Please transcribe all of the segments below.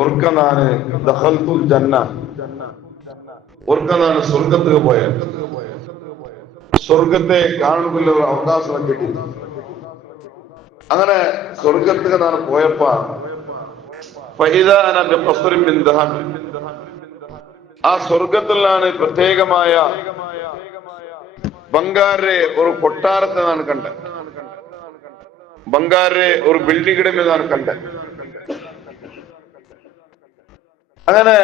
ഓർക്കനാണ് ദഖൽതുൽ ജന്ന, ഓർക്കനാണ് സ്വർഗത്തിൽ പോയ സ്വർഗത്തെ കാണുമ്പോൾ ഒരു അവകാശം കിട്ടി. അങ്ങനെ സ്വർഗത്തിൽ നാണ് പോയപ്പോ ആ സ്വർഗത്തിലാണ് പ്രത്യേകമായ ബംഗാരെ ഒരു കൊട്ടാരത്തെ നാണ് കണ്ട, ബംഗാരെ ഒരു ബിൽഡിങ്ങിടെ നാണ് കണ്ട. അങ്ങനെ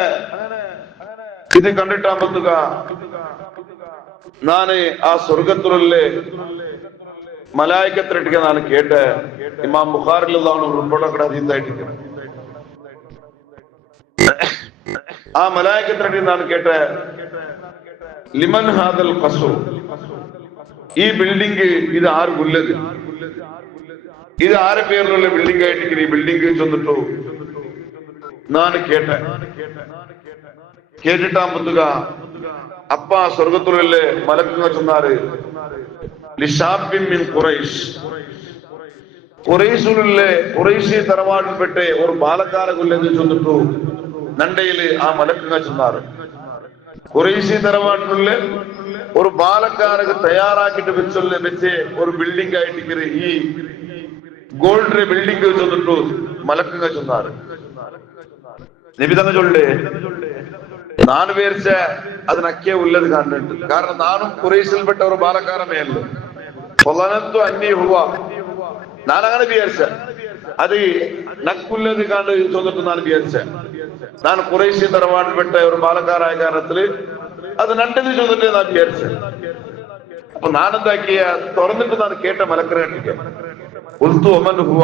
ഇത് കണ്ടിട്ടാകുമ്പത്തുക നാന് ആ സ്വർഗത്തിലുള്ള മലായിക്കത്തിലിട്ട് നാണ് കേട്ട് ഇമാം ബുഖാരിലുള്ളതാണ് ഉൾപ്പെടെ ഹദീസായിട്ട്. ആ മലായിക്കത്തിലിട്ട് നാണ് കേട്ട് ലിമൻ ഹാദൽ ഖസർ, ഈ ബിൽഡിംഗ് ഇത് ആർക്കുള്ളത്, ഇത് ആരെ പേരിലുള്ള ബിൽഡിംഗ് ആയിട്ട് ഈ ബിൽഡിംഗ് ചെന്നിട്ടു നാണ് കേട്ട്. കേട്ടിട്ടാകുമ്പത്തുക അപ്പ സ്വർഗത്തിലുള്ള മലക്കുകൾ ചെന്നാറ് ഖുറൈശി തറവാടിൽപ്പെട്ട ഒരു ബാലക്കാരെ കൊല്ലെന്ന് ചെന്നിട്ടു നണ്ടയില് ആ മലക്കുകൾ ചെന്നാറ്. ഖുറൈശി തറവാട്ടിലുള്ള ഒരു ബാലക്കാരക്ക് തയ്യാറാക്കിട്ട് വെച്ച് ഒരു ബിൽഡിംഗ് ആയിട്ട് ഈ ഗോൾഡ് ബിൽഡിംഗ് ചെന്നിട്ടു മലക്കുകൾ ചെന്നാറ്. നബി തങ്ങൾ ചൊല്ലേ നാണ് വിചാരിച്ച അതിനൊക്കെ ഉള്ളത് കണ്ടിട്ട്, കാരണം നാനും ഖുറൈശിൽപ്പെട്ട ഒരു ബാലക്കാരമേയല്ലോ. ഞാനങ്ങനെ വിചാരിച്ച അത് നക്കുള്ളത് കണ്ട് ചെന്നിട്ട് ഞാൻ വിചാരിച്ച ഞാൻ ഖുറൈശി തറവാട്ടിൽപ്പെട്ട ഒരു ബാലക്കാരായ കാരണത്തില് അത് നണ്ടത് ചെന്നിട്ട് ഞാൻ വിചാരിച്ച. അപ്പൊ ഞാനെന്താക്കിയ തുറന്നിട്ട് ഞാൻ കേട്ട മലക്കരട്ടിക്ക ഉൽത്തു ഒമൻ ഹുവ,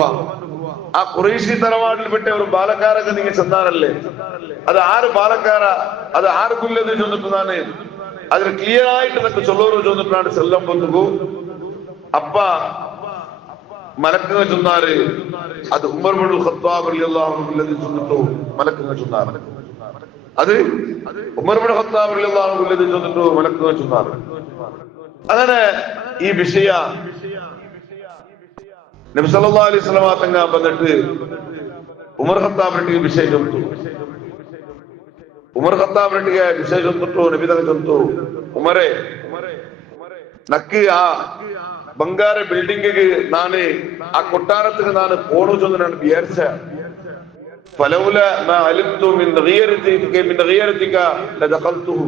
ആ ഖുറൈശി തറവാട്ടിൽപ്പെട്ട ഒരു ബാലക്കാരൊക്കെ നിങ്ങൾ ചെന്നാറല്ലേ, അത് ആര് ബാലക്കാര, അത് ആർക്കുള്ളത് ചെന്നിട്ട് ഞാൻ അതിന് ക്ലിയർ ആയിട്ട് എനിക്ക് ചൊല്ലൂർ ചെന്നിട്ടാണ് ചെല്ലം വന്നു. അപ്പ മലക്കുകൾ ചെന്നാറ് അത് ഉമർ ഇബ്നുൽ ഖത്താബ് റളിയല്ലാഹു അൻഹു ചെന്നിട്ടു മലക്കുകൾ ചെന്നാറ്, അത് ഉമർ ഇബ്നുൽ ഖത്താബ് റളിയല്ലാഹു അൻഹു ചെന്നിട്ടു മലക്കുകൾ ചെന്നാറ്. അങ്ങനെ ഈ വിഷയ നബി സല്ലല്ലാഹു അലൈഹി വസല്ലം തങ്ങ വന്നിട്ട് ഉമർ ഖത്താബിന്റെ വിഷയം ചെന്നു. ഉമർ ഖത്താബിന്റെ വിഷയം ചെന്നിട്ടു നബി തങ്ങൾ ചെന്നു, ഉമരെ നക്ക് ആ ബംഗാര ബിൽഡിംഗ് നാന് ആ കൊട്ടാരത്തിന് നാന് പോണു ചെന്ന് ഞാൻ വിചാരിച്ച. ഫലൗല മാ അലിംതു മിൻ ഗിയറതിക ലദഖൽതുഹു,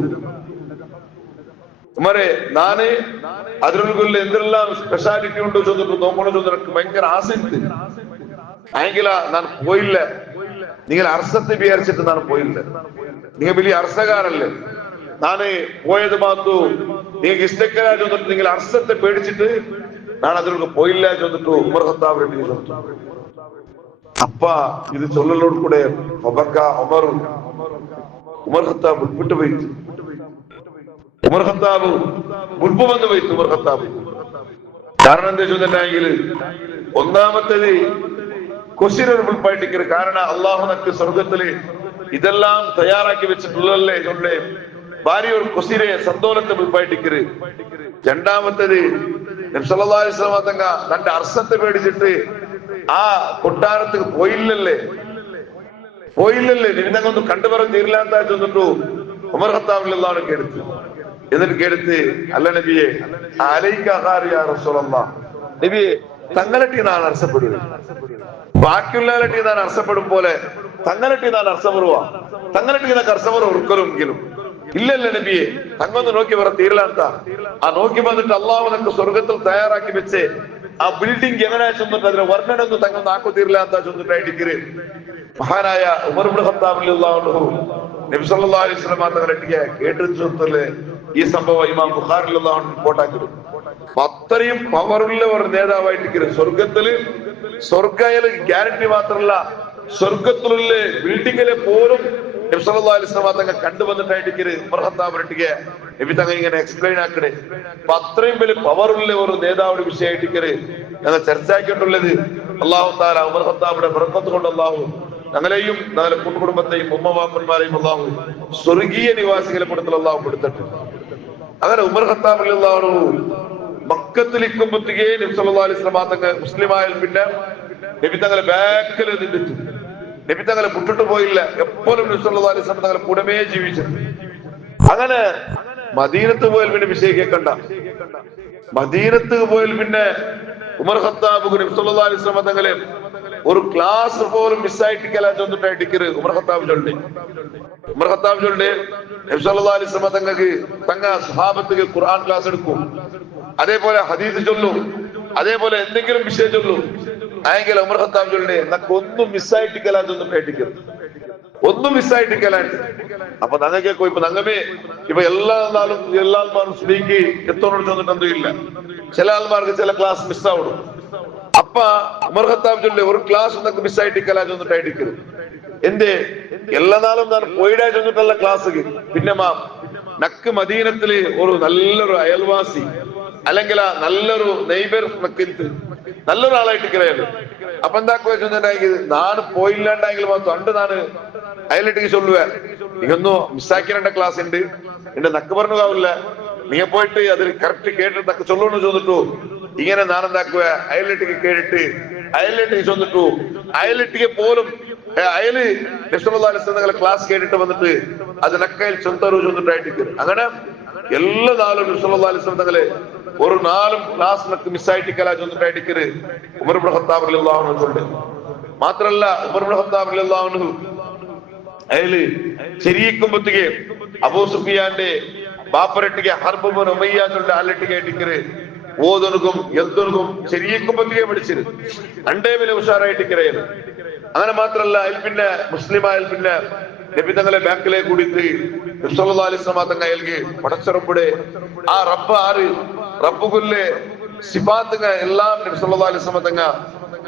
ഉമരെ നാന് അതിനുള്ള എന്തെല്ലാം സ്പെഷ്യാലിറ്റി ഉണ്ടോ ചെന്നിട്ട് നോക്കണോ ചെന്ന് എനിക്ക് ഭയങ്കര ആസക്തി ആയെങ്കില ഞാൻ പോയില്ല. നിങ്ങൾ അർസത്തെ വിചാരിച്ചിട്ട് ഞാൻ പോയില്ല, നിങ്ങൾ വലിയ അർസകാരല്ലേ. നാന് പോയത് മാത്തു നിങ്ങൾക്ക് ഇഷ്ടക്കരാ ചെന്നിട്ട് നിങ്ങൾ അർസത്തെ പേടിച്ചിട്ട് ഞാൻ അതിലേക്ക് പോയില്ല ചെന്നിട്ടു ഉമർ ഖത്താബ് ചെന്നിട്ടു. അപ്പ ഇത് ചൊല്ലലോട് കൂടെ ഉമർ ഖത്താബ് ഉൾപ്പെട്ടു പോയി. ഉമർ ഖത്താബ് മുൻപ് വന്ന് പോയി. ഉമർ ഖത്താബ് കാരണം എന്താ ചോദിച്ചിട്ടുണ്ടെങ്കിൽ ഒന്നാമത്തേത് കൊശിരൊരു മുൾപ്പായിട്ടിക്കരുത്. കാരണം അള്ളാഹു നക്ക് സ്വർഗത്തില് ഇതെല്ലാം തയ്യാറാക്കി വെച്ചിട്ടുള്ളല്ലേ ചൊല്ലേ ഭാര്യ ഒരു കൊശിരെ സന്തോലത്തെ മുൾപ്പായിട്ടിക്കരുത്. രണ്ടാമത്തേത് നബി സല്ലല്ലാഹു അലൈഹി വസല്ലം തങ്ങ തന്റെ അർസത്തെ പേടിച്ചിട്ട് ആ കൊട്ടാരത്തിൽ പോയില്ലല്ലേ നിന്നങ്ങൊന്നും കണ്ടുപറഞ്ഞ് തീരില്ലാത്ത ചെന്നിട്ടു ഉമർ ഖത്താബ് റളിയല്ലാഹു അൻഹു കേടുത്തു. എന്നിട്ട് കേടുത്ത് അല്ല നബിയെ അലൈക ഖാരിയ റസൂലല്ലാഹ്, നബിയെ തങ്ങളെട്ടി ഞാൻ അർസപ്പെടുക, ബാക്കിയുള്ളവരെട്ടി ഞാൻ അർസപ്പെടും പോലെ തങ്ങളെട്ടി ഞാൻ അർസപ്പെടുക, തങ്ങളെട്ടി നിനക്ക് അർസമർ ഒറുക്കലുമെങ്കിലും ഇല്ലല്ലേ നബിയെ, തങ്ങൊന്ന് നോക്കി പറ തീരലാത്ത. ആ നോക്കി വന്നിട്ട് അള്ളാഹു നിനക്ക് സ്വർഗത്തിൽ തയ്യാറാക്കി വെച്ച് ആ ബിൽഡിംഗ് എങ്ങനെയാ ചെന്നിട്ട് അതിന് വർണ്ണനൊന്നും തങ്ങൾ നാക്കു തീരലാത്ത ചെന്നിട്ടായിട്ട് മഹാനായ ഉമർ ഇബ്നു ഖത്താബ് റളിയല്ലാഹു അൻഹു നബി സല്ലല്ലാഹു അലൈഹി വസല്ലം തങ്ങളെട്ടിക്ക് കേട്ടിട്ടുള്ള ഈ സംഭവം ഇമാം ബുഖാരി റളിയല്ലാഹു അൻഹു റിപ്പോർട്ടാക്കി. അത്രയും പവറുള്ള ഒരു നേതാവായിട്ട് സ്വർഗത്തില് സ്വർഗയില് ഗ്യാരണ്ടി മാത്രമല്ല സ്വർഗത്തിലുള്ള ബിൽഡിങ്ങിലെ പോലും നബി സല്ലല്ലാഹു അലൈഹി വസല്ലം തങ്ങൾ കണ്ടുവന്നിട്ടായിട്ട് ഉമർ ഖത്താബ് റളിയല്ലാഹു അൻഹു നബി തങ്ങൾ ഇങ്ങനെ എക്സ്പ്ലെയിൻ ആക്കണേ. അപ്പൊ അത്രയും വലിയ പവറുള്ള ഒരു നേതാവിന്റെ വിഷയമായിട്ട് ഞങ്ങൾ ചർച്ചയാക്കിയിട്ടുള്ളത്. അല്ലാഹു തആല ഉമർ ഖത്താബിന്റെ ബർക്കത്ത് കൊണ്ട് അല്ലാഹു ഞങ്ങളെയും ഞങ്ങളുടെ കുടുംബത്തെയും ഉമ്മവാപ്പന്മാരെയും അല്ലാഹു സ്വർഗീയ നിവാസികളെ കൂട്ടത്തിൽ അല്ലാഹു പെടുത്തട്ടെ. അങ്ങനെ ഉമർ ഖത്താബ് റളിയല്ലാഹു അൻഹു മക്കത്തിൽ ഇക്കുമ്പത്തേക്ക് നബി സല്ലല്ലാഹു അലൈഹി വസല്ലം തങ്ങൾ മുസ്ലിമായാൽ പിന്നെ നബി തങ്ങളെ ബാക്കിൽ നിന്നിട്ട് നബി തങ്ങളെ വിട്ടിട്ട് പോയില്ല. എപ്പോഴും നബി സല്ലല്ലാഹു അലൈഹി വസല്ലം തങ്ങളെ കൂടമേ ജീവിച്ചത്. അങ്ങനെ മദീനത്ത് പോയാൽ പിന്നെ വിഷയം കേൾക്കണ്ട. മദീനത്ത് പോയാൽ പിന്നെ ഉമർ ഖത്താബ് നബി സല്ലല്ലാഹു അലൈഹി വസല്ലം തങ്ങളെ ഒരു ക്ലാസ് പോലും മിസ്സായിട്ടിക്കല ചെന്നിട്ടായിട്ടിക്കറ് ഉമർ ഖത്താബ് ചൊല്ലി. ഉമർ ഖത്താബ് ചൊല്ലി നബി സല്ലല്ലാഹു അലൈഹി വസല്ലം തങ്ങൾക്ക് തങ്ങ സ്വഹാബത്തുക്ക് ഖുർആൻ ക്ലാസ് എടുക്കും, അതേപോലെ ഹദീസ് ചൊല്ലും, അതേപോലെ എന്തെങ്കിലും വിഷയം ചൊല്ലും. ആയെങ്കിൽ ഉമർ ഖത്താബ് ചൊല്ലി നക്ക് ഒന്നും മിസ്സായിട്ടിക്കല ചെന്നിട്ടായിട്ടിക്കറ്, ഒന്നും മിസ്സായിട്ടിക്കലാണ്ട്. അപ്പൊ നങ്ങൾക്കേക്കോ ഇപ്പൊ നങ്ങമേ ഇപ്പൊ എല്ലാ ആൾമാരും സ്ത്രീക്ക് എത്തോണോട് ചെന്നിട്ട് എന്തും ഇല്ല. ചില ആൾമാർക്ക് ചില ക്ലാസ് മിസ്സാവിടും. അപ്പ ഉമർ ഖത്താബ് ചൊല്ലി ഒരു ക്ലാസ് നക്ക് മിസ്സായിട്ടിക്കല ചെന്നിട്ടായിട്ടിക്കറ്. എന്തേ എല്ലാ നാളും ഞാൻ പോയിടാ ചെന്നിട്ടുള്ള ക്ലാസ് പിന്നെ നക്ക് മദീനത്തില് ഒരു നല്ലൊരു അയൽവാസി അല്ലെങ്കിൽ നല്ലൊരു നെയ്ബർ നക്കിട്ട് നല്ലൊരു ആളായിട്ട് കിറയല്ലോ. അപ്പൊ എന്താക്കുക വെച്ചിട്ടുണ്ടെങ്കിൽ നാണ് പോയില്ലാണ്ടെങ്കിൽ തൊണ്ട് നാണ് അയലിട്ടേക്ക് ചൊല്ലുവേ നീയൊന്നും മിസ്സാക്കിയ ക്ലാസ് ഉണ്ട് എന്റെ നക്ക് പറഞ്ഞാവില്ല, നീ പോയിട്ട് അതിൽ കറക്റ്റ് കേട്ടിട്ട് നക്ക് ചൊല്ലുന്നു ചോദിട്ടു. ഇങ്ങനെ നാനെന്താക്കുക അയലിട്ടേക്ക് കേട്ടിട്ട് അയലിട്ടേക്ക് ചൊന്നിട്ടു. അയലിട്ടേക്ക് പോലും അയല് നബി സല്ലല്ലാഹു അലൈഹി വസല്ലം ക്ലാസ് കേട്ടിട്ട് വന്നിട്ട് അത് നക്കയിൽ ചൊന്തറു ചൊന്നിട്ടായിട്ട്. അങ്ങനെ എല്ലാ നാളും നബി സല്ലല്ലാഹു അലൈഹി വസല്ലം തങ്ങളെ ഒരു നാളും ക്ലാസ് നക്ക് മിസ്സായിട്ടിക്കല ചൊന്നിട്ടായിട്ട് ഉമർ ഇബ്നു ഖത്താബ് റളിയല്ലാഹു അൻഹു ഉണ്ട്. മാത്രല്ല ഉമർ ഇബ്നു ഖത്താബ് റളിയല്ലാഹു അൻഹു അയല് ചെറിയക്കുമ്പത്തിക്ക് അബൂ സുഫിയാന്റെ ബാപ്പരട്ടിക്ക് ഹർബ് ഇബ്നു ഉമയ്യ ചൊല്ലിട്ട് ആലിട്ടിക്ക് ആയിട്ടിക്കറ് ഓതൊരുക്കും എൽതൊരുക്കും ചെറിയക്കുമ്പത്തിക്ക് പഠിച്ചിരു അണ്ടേ വില ഉഷാറായിട്ടിക്കറയത്. അങ്ങനെ മാത്രല്ല അതിൽ പിന്നെ മുസ്ലിം ആയാൽ പിന്നെ നബി തങ്ങളെ ബാക്കിലേക്ക് കൂടിയിട്ട് നബി സല്ലല്ലാഹു അലൈഹി വസല്ലം തങ്ങൾ അയൽക്ക് പടച്ചറപ്പുടെ ആ റബ്ബ് ആറ് റബ്ബുകുല്ലെ സിഫാത്തുക എല്ലാം നബി സല്ലല്ലാഹു അലൈഹി വസല്ലം തങ്ങൾ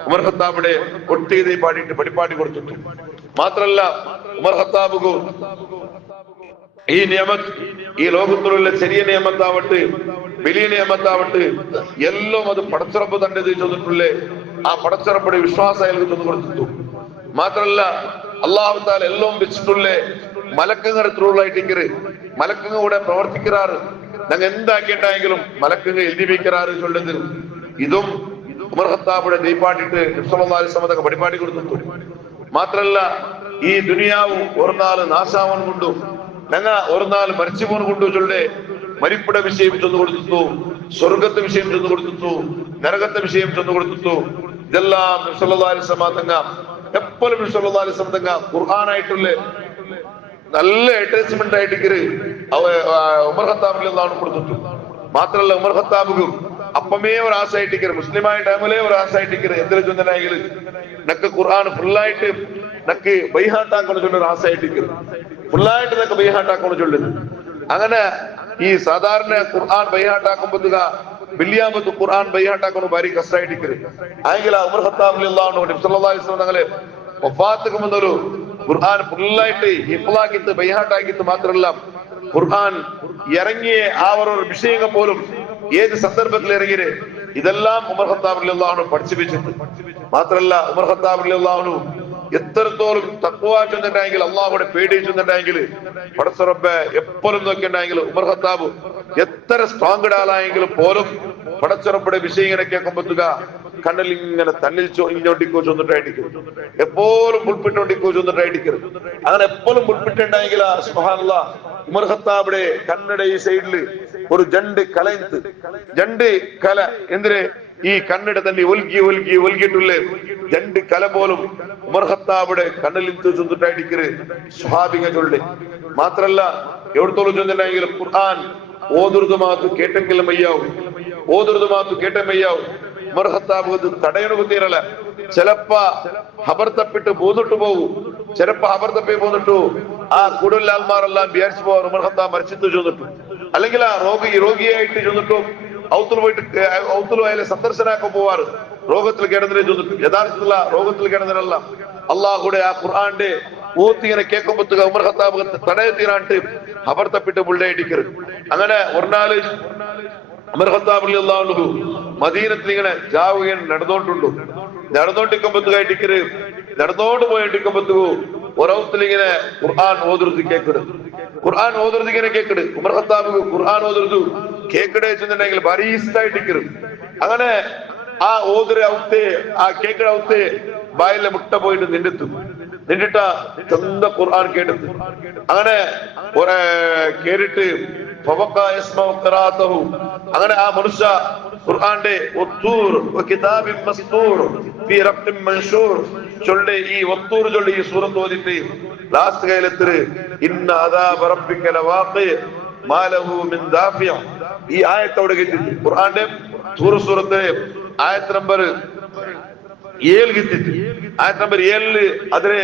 ഉമർ ഖത്താബിടെ ഒട്ടിയത് പാടിയിട്ട് പഠിപ്പാടി കൊടുത്തിട്ടു. മാത്രല്ല ഉമർ ഖത്താബ് ഈ നിയമത്ത് ഈ ലോകത്തിലുള്ള ചെറിയ നിയമത്താവട്ടെ വലിയ നിയമത്താവട്ടെ എല്ലാം അത് പടച്ചറപ്പ് തന്നെ ചോദിച്ചിട്ടുള്ളേ. ആ പടച്ചറപ്പുടെ വിശ്വാസം അയാൾക്ക് ചെന്ന് കൊടുത്തു. മാത്രല്ല അല്ലാഹു തആല എല്ലാം വെച്ചിട്ടുള്ളേ മലക്കുകളുടെ ത്രൂളായിട്ടിക്കറ് മലക്കുകൾ കൂടെ പ്രവർത്തിക്കാറ്. ഞങ്ങൾ എന്താക്കിയിട്ടായെങ്കിലും മലക്കുകൾ എഴുതി വയ്ക്കാറ് ചൊല്ലുന്നത്. ഇതും ഉമർ ഖത്താബിടെ ദീപാട്ടിട്ട് നബി സല്ലല്ലാഹു അലൈഹി വസല്ലം പഠിപ്പാടി കൊടുത്തു. മാത്രല്ല ഈ ദുനിയാവും ഒരു നാൾ നാശാവൻ കൊണ്ടും ഞങ്ങ ഒരു നാൾ മരിച്ചു പോൻ കൊണ്ടു ചൊല്ലേ മരിപ്പിട വിഷയം ചെന്ന് കൊടുത്തു, സ്വർഗത്തെ വിഷയം ചെന്ന് കൊടുത്തു, നരകത്തെ വിഷയം ചെന്ന് കൊടുത്തു. ഇതെല്ലാം നബി സല്ലല്ലാഹു അലൈഹി വസല്ലം തങ്ങൾ എപ്പോഴും നബി സല്ലല്ലാഹു അലൈഹി വസല്ലം തങ്ങൾ ഖുർആനായിട്ടുള്ള നല്ല അറ്റാച്ച്മെന്റ് ആയിട്ട് ഉമർ ഖത്താബ് റളിയല്ലാഹു അൻഹു കൊടുത്തു. മാത്രല്ല ഉമർ ഖത്താബ് അപ്പമേ ഒരു ആശായിട്ടിക്കറ് മുസ്ലിമായ ടൈമിലെ ഒരു ആശായിട്ടിക്കറ് എന്തിനു ചൊന്നായെങ്കിൽ നക്ക് ഖുർആൻ ഫുള്ളായിട്ട് നക്ക് ബൈഹാട്ടാക്കണം ചൊല്ലൊരു ആശായിട്ടിക്കറ് ഫുള്ളായിട്ട് നക്ക് ബൈഹാട്ടാക്കണം ചൊല്ലുന്നത്. അങ്ങനെ ഈ സാധാരണ ഖുർആൻ ബൈഹാട്ടാക്കുമ്പോഴത്തുക ബില്യാമത്ത് ഖുർആൻ ബൈഹാട്ടാക്കണം ഭാരി കഷ്ടായിട്ടിക്കറ്. ആയെങ്കിൽ ഉമർ ഖത്താബ് റളിയല്ലാഹു അൻഹു നബി സല്ലല്ലാഹു അലൈഹി വസല്ലം തങ്ങളെ വഫാത്തുക്ക് മുന്നൊരു ഖുർആൻ ഫുള്ളായിട്ട് ഹിഫ്ളാക്കിത്ത് ബൈഹാട്ടാക്കിത്ത് മാത്രമല്ല ഖുർആൻ ഇറങ്ങിയ ആ ഒരു വിഷയങ്ങൾ പോലും ഏത് സന്ദർഭത്തിൽ ഇറങ്ങിയത് ഇതെല്ലാം ഉമർ ഖത്താബ് റളിയല്ലാഹു അൻഹു പഠിച്ചു വെച്ചിട്ട്. മാത്രമല്ല ഉമർ ഖത്താബ് റളിയല്ലാഹു അൻഹു എത്രത്തോളം തഖ്വ ചെന്നിട്ടുണ്ടെങ്കിൽ അള്ളാഹുടെ പേടി ചെന്നിട്ടുണ്ടെങ്കിൽ പടച്ച റബ്ബേ എപ്പോഴും നോക്കിയിട്ടുണ്ടെങ്കിൽ ഉമർ ഖത്താബ് എത്ര സ്ട്രോങ് ആളായെങ്കിലും പോലും പടച്ച റബ്ബുടെ വിഷയം ഇങ്ങനെ കേൾക്കുമ്പോഴത്തുക കണ്ണിൽ ഇങ്ങനെ തന്നിൽ ഇഞ്ഞോട്ടിക്കോ ചെന്നിട്ടായിരിക്കും, എപ്പോഴും മുൾപ്പിട്ടോണ്ടിക്കോ ചെന്നിട്ടായിരിക്കും. അങ്ങനെ എപ്പോഴും മുൾപ്പിട്ടുണ്ടെങ്കിൽ സുബ്ഹാനല്ലാഹ് ഉമർ ഖത്താബിടെ കണ്ണയുടെ ഈ സൈഡില് ഒരു ജണ്ട് കല എന്തിന് ഈ കണ്ണിടെ തന്നെ ഒൽകിയിട്ടുള്ളേ ജണ്ട് കല പോലും ഉമർ ഖത്താബിടെ കണ്ണിൽ ചെന്നിട്ടായിരിക്കും സ്വഹാബിക ചൊല്ലെ. മാത്രല്ല എവിടത്തോളം ചെന്നിട്ടുണ്ടെങ്കിൽ ഖുർആൻ ഓതുറുതു മാത്തു കേട്ടെങ്കിലും മയ്യാവും, ഓതുറുതു മാത്തു കേട്ട മയ്യാവും. ഉമർ ഖത്താബ് തടയണു കുത്തിയിരല്ല. ചിലപ്പ ഹബർ തപ്പിട്ട് പോന്നിട്ട് പോകും, ചിലപ്പോ ഹബർ തപ്പി പോന്നിട്ടു ആ കൂടുതൽ ആൾമാരെല്ലാം വിചാരിച്ചു പോവാർ ഉമർ ഖത്താബ് മരിച്ചിട്ട് ചെന്നിട്ടു. അല്ലെങ്കിൽ ആ രോഗിയായിട്ട് ചെന്നിട്ടും ഔത്തുൽ പോയിട്ട് ഔത്തുൽ അയാളെ സന്ദർശനാക്കാൻ പോവാറ് രോഗത്തിൽ കിടന്നിട്ട് ചെന്നിട്ടു. യഥാർത്ഥത്തിലുള്ള രോഗത്തിൽ കിടന്നിട്ടല്ല അള്ളാഹുടെ ആ ഖുർആന്റെ ഊത്തിങ്ങനെ കേൾക്കുമ്പോഴത്തേക്ക് ഉമർ ഖത്താബ് തടയത്തീരാണ്ട് ഹബർ തപ്പിട്ട് മുള്ളയടിക്കരുത്. അങ്ങനെ ഒരു നാല് ഉമർ ഖത്താബ് റളിയല്ലാഹു അൻഹു മദീനത്തിൽ ഇങ്ങനെ ജാവുകയും നടന്നോണ്ടിരിക്കുമ്പോഴത്തേക്കായിട്ടിക്കര് നടന്നോണ്ട് പോയിട്ടിരിക്കുമ്പോഴത്തേക്കു ഒരൗത്തിൽ ഇങ്ങനെ ഖുർആൻ ഓതുറുതി ഇങ്ങനെ കേക്കട്. ഉമർ ഖത്താബ് ഖുർആൻ ഓതുറുതു കേക്കടെ വെച്ചിട്ടുണ്ടെങ്കിൽ ഭാരി ഇഷ്ടായിട്ടിക്കര്. അങ്ങനെ ആ ഓതുര ഔത്തെ ആ കേക്കട ഔത്തെ ബായിലെ മുട്ട പോയിട്ട് നിണ്ടെത്തും. നിന്നിട്ട ചന്ത ഖുർആൻ കേട്ടിട്ട് അങ്ങനെ കേട്ടിട്ട് അങ്ങനെ ആ മനുഷ്യ ഖുർആന്റെ ചൊല്ലി ഈ ഒത്തൂർ ചൊല്ലി ഈ സൂറത്ത് ഓതിട്ട് ലാസ്റ്റ് കയ്യിലെത്തിട്ട് ഇന്ന അദാബ റബ്ബിക ലവാഖി മാ ലഹു മിൻ ദാഫിയ ഈ ആയത്തോടെ കിട്ടിട്ട് ഖുർആന്റെ സൂറത്ത് ആയത്ത് നമ്പർ 7 കിട്ടിട്ട് ആയത്ത് നമ്പർ 7 അതിലെ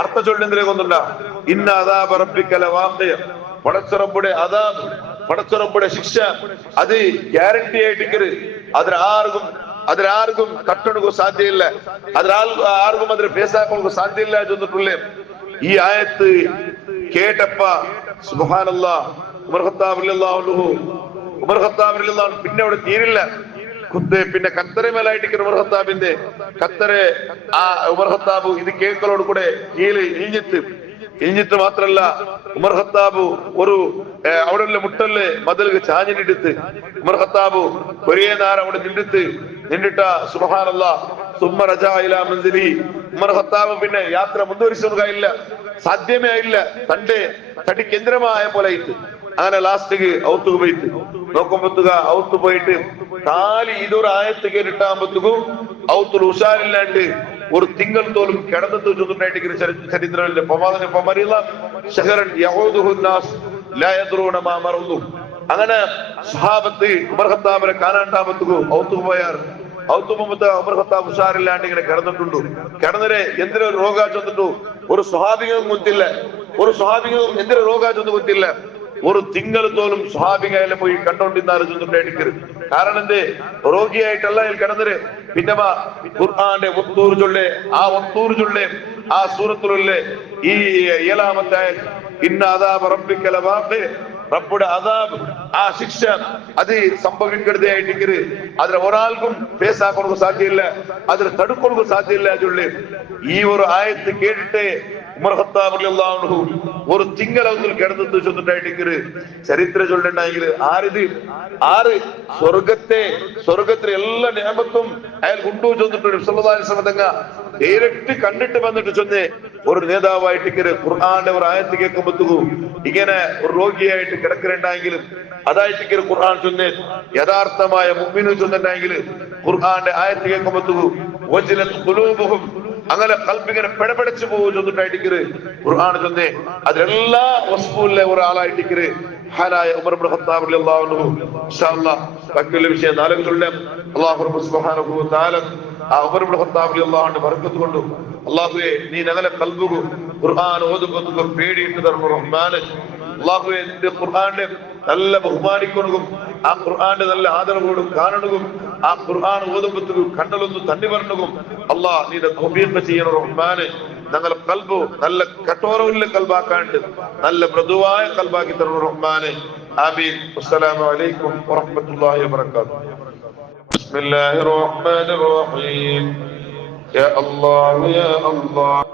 അർത്ഥ ചൊല്ലുന്നതിനെ കൊണ്ടുണ്ട ഇന്ന അദാബ റബ്ബിക ലവാഖി പടച്ചറബുടെ അദാബ് പടച്ചറബുടെ ശിക്ഷ അത് ഗ്യാരണ്ടി ആയിട്ട് അതിലാർക്കും കട്ടണക്ക് സാധ്യമില്ല ആർക്കും അതിന് പേസാക്കണക്ക് സാധ്യമില്ല ചെന്നിട്ടുള്ളേ ഈ ആയത്ത് കേട്ടപ്പ സുബ്ഹാനല്ലാഹ് ഉമർ ഖത്താബ് പിന്നെ അവിടെ തീരില്ല പിന്നെ ഖത്തറെ മേലായിട്ട് ഉമർ ഖത്താബിന്റെ ഖത്തറെ ആ ഉമർ ഖത്താബ് ഇത് കേൾക്കലോട് കൂടെ ഇഞ്ഞിട്ട് മാത്രല്ല ഉമർ ഖത്താബ് ഒരു അവിടെയുള്ള മുട്ടല് മതിലുകൾ ചാഞ്ഞിട്ടെടുത്ത് ഉമർ ഖത്താബ് ഒരേ നേരം അവിടെ നിന്നിട്ട സുബ്ഹാനല്ലാഹ് സുമ്മ റജഅ ഇലാ മൻസിലി ഉമർ ഖത്താബ് പിന്നെ യാത്ര മുൻവരിച്ചൊന്നുമില്ല സാധ്യമേ ഇല്ല തടി കേന്ദ്രമായ പോലെ ഇട്ട് അങ്ങനെ ലാസ്റ്റ് ഔത്ത് പോയിട്ട് നോക്കുമ്പോത്തുക ഔത്ത് പോയിട്ട് കാലി ഇതൊരു ആയത്ത് കേട്ടിട്ടാകുമ്പോത്തുക്കും ഔത്തുൽ ഉഷാരില്ലാണ്ട് ഒരു തിങ്കൾ തോലും കിടന്നിട്ട് ചൊന്നിട്ടായിട്ട് ചരിത്രമില്ല അങ്ങനെ സഹാബത്ത് ഉമർ ഖത്താബിനെ കാണാണ്ടാകുമ്പോത്തുക്കും ഔത്ത് പോയാർ ഔത്ത് പോകുമ്പോ ഉമർ ഖത്താബ് ഉഷാറില്ലാണ്ട് ഇങ്ങനെ കിടന്നിട്ടുണ്ട് കിടന്നരെ എന്തിനൊരു രോഗാ ചൊന്നിട്ടു ഒരു സ്വഹാബികം കുത്തില്ല എന്തിനു രോഗാ ചൊന്ന് കുത്തില്ല ഒരു തിങ്കൾ തോലും സ്വഹാബികയിലെ പോയി കണ്ടോണ്ടിരുന്നാലും ചൊന്നിട്ടായിട്ട് കാരണം എന്തേ രോഗിയായിട്ടല്ല കിടന്നര് പിന്നെ ഖുർആന്റെ ഒത്തൂർ ചൊല്ലേ ആ സൂറത്തിലുള്ള ഈ 7-ാമത്തെ ഇന്ന അദാബ റബ്ബിക ലവാഖി റബ്ബുടെ അദാബ് ആ ശിക്ഷ അത് സംഭവിക്കരുതായിട്ട് അതിൽ ഒരാൾക്കും പേസാക്കൊടുക്ക സാധ്യമില്ല അതിൽ തടുക്കൊടുക്ക സാധ്യമില്ല ചൊല്ലി ഈ ഒരു ആയത്ത് കേട്ടിട്ട് ഉമർ ഖത്താബ് റളിയല്ലാഹു അൻഹു ഒരു തിങ്കളത്തിൽ കിടന്നിട്ട് ചൊന്നിട്ടായിട്ട് ചരിത്രം ചൊല്ലുണ്ടെങ്കിൽ ആറ് സ്വർഗത്തിലെ എല്ലാ നിഅമത്തും അയാൾ കൊണ്ടു ചൊന്നിട്ട് സല്ലല്ലാഹു അലൈഹി വസല്ലം തങ്ങ ഡയറക്റ്റ് കണ്ടിട്ട് വന്നിട്ട് ചൊന്ന് ഒരു നേതാവായിട്ട് ഖുർആന്റെ ഒരു ആയത്ത് കേൾക്കുമ്പോഴത്തേക്കും ഇങ്ങനെ ഒരു രോഗിയായിട്ട് കിടക്കുന്നുണ്ടെങ്കിലും അതായിട്ട് ഖുർആൻ ചൊന്ന് യഥാർത്ഥമായ മുഅ്മിനു ചൊന്നുണ്ടെങ്കിൽ ഖുർആന്റെ ആയത്ത് കേൾക്കുമ്പോഴത്തേക്കും വജലത് ഖുലൂബുഹും അങ്ങനെ കൽബിങ്ങനെ പിടപിടച്ചു പോകും ചൊന്നിട്ടായിട്ട് ഖുർആൻ ചൊന്നേ അതിലെല്ലാ വസ്തുവിലെ ഒരാളായിട്ട് ഹാലായ ഉമർ ഇബ്നു ഖത്താബ് റളിയല്ലാഹു അൻഹു ഇൻഷാ അല്ലാഹ് ബാക്കിയുള്ള വിഷയം നാളെ ചൊല്ലാം അല്ലാഹു സുബ്ഹാനഹു വ തആല ആ ഉമർ ഇബ്നു ഖത്താബ് റളിയല്ലാഹു അൻഹു ബർക്കത്ത് കൊണ്ട് അല്ലാഹുവേ നീ ഞങ്ങളെ കൽബുകു ഖുർആൻ ഓതുമ്പോൾ പേടിയിട്ട് തരുന്നു റഹ്മാനെ അല്ലാഹുവേ നിന്റെ ഖുർആന്റെ നല്ല ബഹുമാനിക്കുന്നതും ആ ഖുർആന്റെ നല്ല ആദരവോടും കാണണതും ആ ഖുർആൻ ഓതുമ്പോൾ കണ്ടലൊന്നും തണ്ണി വരണതും അല്ലാഹ് നീ തൗഫീഖ് ചെയ്യണം റഹ്മാനെ ഞങ്ങളുടെ കൽബ് നല്ല കഠോരമുള്ള കൽബാക്കാണ്ട് നല്ല മൃദുവായ കൽബാക്കി തരണം റഹ്മാനെ ആമീൻ അസ്സലാമു അലൈക്കും വറഹ്മത്തുള്ളാഹി വബറകാതുഹു ബിസ്മില്ലാഹിർ റഹ്മാനിർ റഹീം യാ അല്ലാഹ്